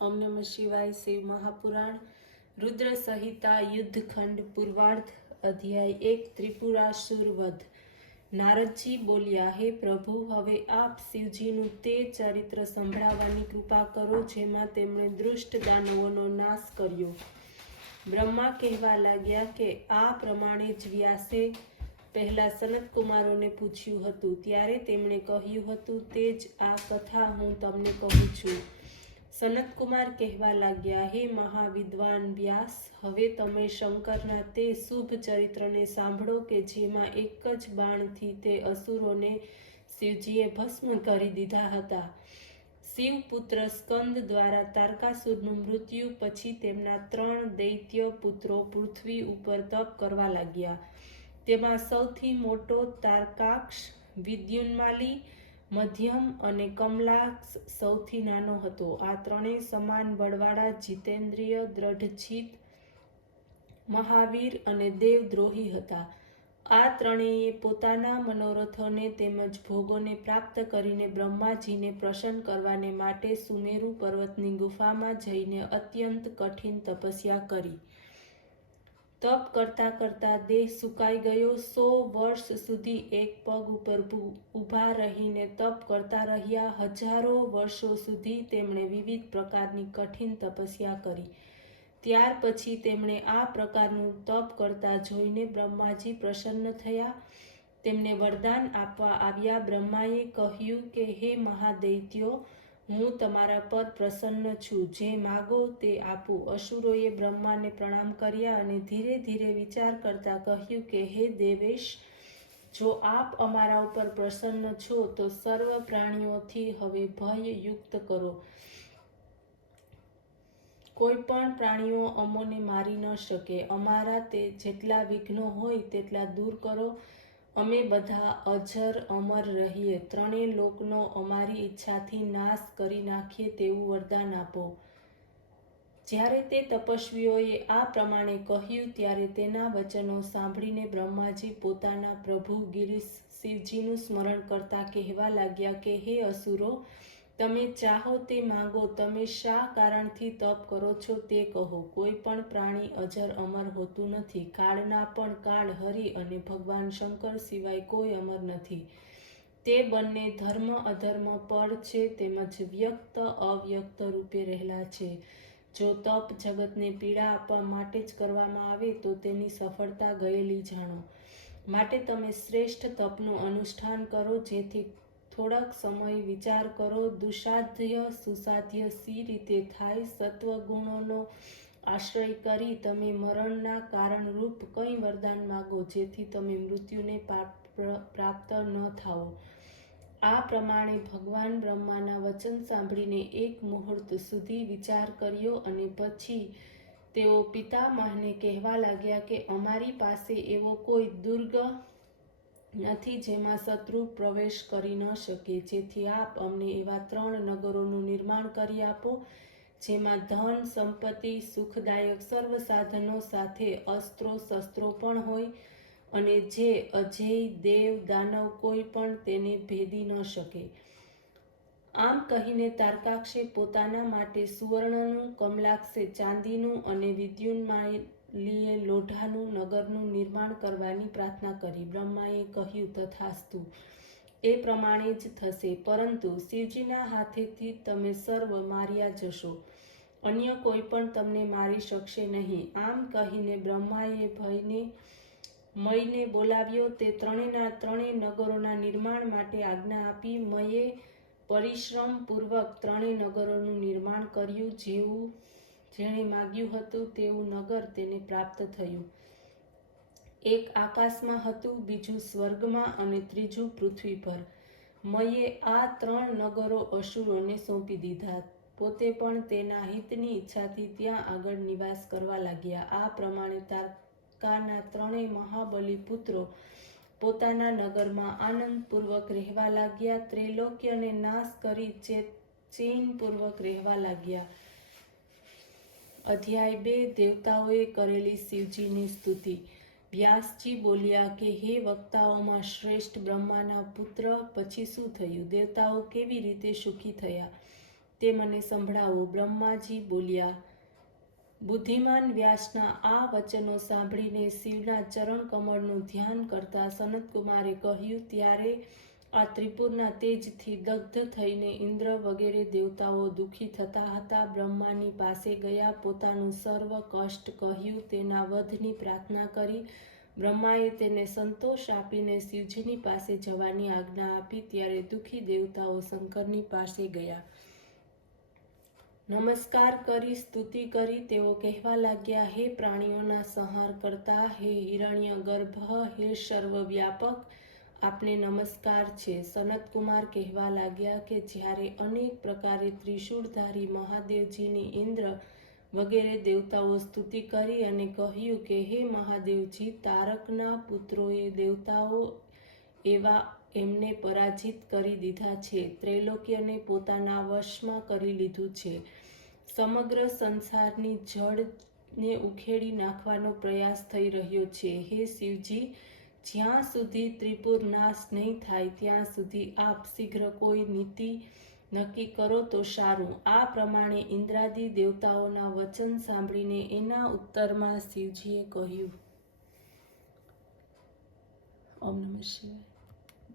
ओम नमः शिवाय। शिव महापुराण रुद्र संहिता युद्धखंड पूर्वार्ध अध्याय 1 त्रिपुरासुर वध। नारदजी बोल्या, हे प्रभु, હવે આપ શિવજીનું તે ચરિત્ર સંભળાવવાની કૃપા કરો જેમાં તેમણે દુષ્ટ દાનવોનો નાશ કર્યો। બ્રહ્મા કહેવા લાગ્યા કે આ પ્રમાણે જ વ્યાસે પહેલા સનત કુમારોને પૂછ્યું હતું, ત્યારે તેમણે કહ્યું હતું તે જ આ કથા હું તમને કહું છું। સનત કુમાર કહેવા લાગ્યા, હે મહાવિદ્વાન વ્યાસ, હવે તમે શંકરના તે શુભ ચરિત્રને સાંભળો કે જેમાં એક જ બાણથી તે અસુરોને શિવજીએ ભસ્મ કરી દીધા હતા। શિવપુત્ર સ્કંદ દ્વારા તારકાસુરનું મૃત્યુ પછી તેમના 3 દૈત્ય પુત્રો પૃથ્વી ઉપર તપ કરવા લાગ્યા। તેમાં સૌથી મોટો તારકાક્ષ, વિદ્યુન્માલી, મધ્યમ અને કમલાક્ષ સૌથી નાનો હતો। આ ત્રણેય સમાન બળવાળા, જીતેન્દ્રિય, દ્રઢચિત્ત, મહાવીર અને દેવદ્રોહી હતા। આ ત્રણેયે પોતાના મનોરથોને તેમજ ભોગોને પ્રાપ્ત કરીને બ્રહ્માજીને પ્રસન્ન કરવાને માટે સુમેરુ પર્વતની ગુફામાં જઈને અત્યંત કઠિન તપસ્યા કરી। તપ કરતા કરતા દેહ સુકાઈ ગયો। 100 વર્ષ સુધી એક પગ ઉપર ઊભા રહીને તપ કરતા રહ્યા। હજારો વર્ષો સુધી તેમણે વિવિધ પ્રકારની કઠિન તપસ્યા કરી। ત્યાર પછી તેમણે આ પ્રકારનું તપ કરતા જોઈને બ્રહ્માજી પ્રસન્ન થયા। તેમને વરદાન આપવા આવ્યા। બ્રહ્માએ કહ્યું કે હે મહાદૈત્યો, હું તમારા પર પ્રસન્ન છું, જે માગો તે આપું। અસુરોએ બ્રહ્માને પ્રણામ કર્યા અને ધીરે ધીરે વિચાર કરતા કહ્યું કે હે દેવેશ, જો આપ અમારા ઉપર પ્રસન્ન છો તો સર્વ પ્રાણીઓથી હવે ભય યુક્ત કરો। કોઈ પણ પ્રાણીઓ અમોને મારી ન શકે। અમારા તે જેટલા વિઘ્નો હોય તેટલા દૂર કરો। અમે બધા અજર અમર રહીએ। ત્રણેય લોકનો અમારી ઈચ્છાથી નાશ કરી નાખીએ તેવું વરદાન આપો। જ્યારે તે તપસ્વીઓએ આ પ્રમાણે કહ્યું ત્યારે તેના વચનો સાંભળીને બ્રહ્માજી પોતાના પ્રભુ ગિરીશ શિવજીનું સ્મરણ કરતા કહેવા લાગ્યા કે હે અસુરો, તમે ચાહો તે માંગો। તમે શા કારણથી તપ કરો છો તે કહો। કોઈ પણ પ્રાણી અજર અમર હોતું નથી। કાળના પણ કાળ હરી અને ભગવાન શંકર સિવાય કોઈ અમર નથી। તે બંને ધર્મ અધર્મ પર છે તેમજ વ્યક્ત અવ્યક્ત રૂપે રહેલા છે। જો તપ જગતને પીડા આપવા માટે જ કરવામાં આવે તો તેની સફળતા ગયેલી જાણો। માટે તમે શ્રેષ્ઠ તપનું અનુષ્ઠાન કરો, જેથી થોડાક સમય વિચાર કરો, દુસાધ્ય સુસાધ્ય સી રીતે થાય। સત્વ ગુણોનો આશ્રય કરી તમે મરણના કારણરૂપ કંઈ વરદાન માગો, જેથી તમે મૃત્યુને પ્રાપ્ત ન થાઓ। આ પ્રમાણે ભગવાન બ્રહ્માના વચન સાંભળીને એક મુહૂર્ત સુધી વિચાર કર્યો અને પછી તેઓ પિતામહને કહેવા લાગ્યા કે અમારી પાસે એવો કોઈ દુર્ગ નથી જેમાં શત્રુ પ્રવેશ કરી ન શકે, જેથી આપ અમને એવા 3 નગરોનું નિર્માણ કરી આપો, જેમાં ધન સંપત્તિ, સુખદાયક સર્વ સાધનો સાથે અસ્ત્રો શસ્ત્રો પણ હોય અને જે અજેય દેવ દાનવ કોઈ પણ તેને ભેદી ન શકે। આમ કહીને તારકાક્ષે પોતાના માટે સુવર્ણનું, કમલાક્ષે ચાંદીનું અને વિદ્યુન્માલીએ લોઢાનું નગરનું નિર્માણ કરવાની પ્રાર્થના કરી। બ્રહ્માએ કહ્યું તથાસ્તુ, એ પ્રમાણે જ થશે, પરંતુ શિવજીના હાથેથી તમે સર્વ માર્યા જશો। અન્ય કોઈ પણ તમને મારી શકશે નહીં। આમ કહીને બ્રહ્માએ મયને બોલાવ્યો। તે ત્રણેય નગરોના નિર્માણ માટે આજ્ઞા આપી। મયે પરિશ્રમ પૂર્વક 3 નગરોનું નિર્માણ કર્યું। જેણે માગ્યું હતું તેવું નગર તેને પ્રાપ્ત થયું। એક આકાશમાં હતું, બીજું સ્વર્ગમાં અને ત્રીજું પૃથ્વી પર। મયે આ 3 નગરો અસુરોને સોંપી દીધા। પોતે પણ તેના હિતની ઈચ્છાથી ત્યાં આગળ નિવાસ કરવા લાગ્યા। આ પ્રમાણે તારકાના 3 મહાબલી પુત્રો પોતાના નગરમાં આનંદપૂર્વક રહેવા લાગ્યા। ત્રૈલોક્યને નાશ કરી ચેનપૂર્વક રહેવા લાગ્યા। અધ્યાય 2 દેવતાઓએ કરેલી શિવજીની સ્તુતિ। વ્યાસજી બોલ્યા કે હે વક્તાઓમાં શ્રેષ્ઠ બ્રહ્માના પુત્ર, પછી શું થયું? દેવતાઓ કેવી રીતે સુખી થયા? તે મને સંભળાવો. બ્રહ્માજી બોલ્યા. બુદ્ધિમાન વ્યાસના આ વચનો સાંભળીને શિવના ચરણ કમળનું ધ્યાન કરતા સનતકુમારે કહ્યું, ત્યારે આ ત્રિપુરના તેજથી દગ્ધ થઈને ઇન્દ્ર વગેરે દેવતાઓ દુઃખી થતા હતા. બ્રહ્માની પાસે ગયા, પોતાનું સર્વ કષ્ટ કહ્યું, તેના વધની પ્રાર્થના કરી. બ્રહ્માએ તેને સંતોષ આપીને શિવજીની પાસે જવાની આજ્ઞા આપી. ત્યારે દુઃખી દેવતાઓ શંકરની પાસે ગયા. નમસ્કાર કરી સ્તુતિ કરી તેઓ કહેવા લાગ્યા, હે પ્રાણીઓના સંહાર કરતા, હે હિરણ્ય ગર્ભ, હે સર્વવ્યાપક, આપને નમસ્કાર છે. સનતકુમાર કહેવા લાગ્યા કે જ્યારે અનેક પ્રકારે ત્રિશૂળધારી મહાદેવજીની ઇન્દ્ર વગેરે દેવતાઓ સ્તુતિ કરી અને કહ્યું કે હે મહાદેવજી, તારકના પુત્રોએ દેવતાઓ એવા એમને પરાજિત કરી દીધા છે, ત્રૈલોક્યને પોતાના વશમાં કરી લીધું છે, સમગ્ર સંસારની જળને ઉખેડી નાખવાનો પ્રયાસ થઈ રહ્યો છે. હે શિવજી, જ્યાં સુધી ત્રિપુર નાશ નહીં થાય ત્યાં સુધી આપ શીઘ્ર કોઈ નીતિ નક્કી કરો તો સારું. આ પ્રમાણે ઇન્દ્રાદિ દેવતાઓના વચન સાંભળીને એના ઉત્તરમાં શિવજીએ કહ્યું. ઓમ નમઃ શિવાય.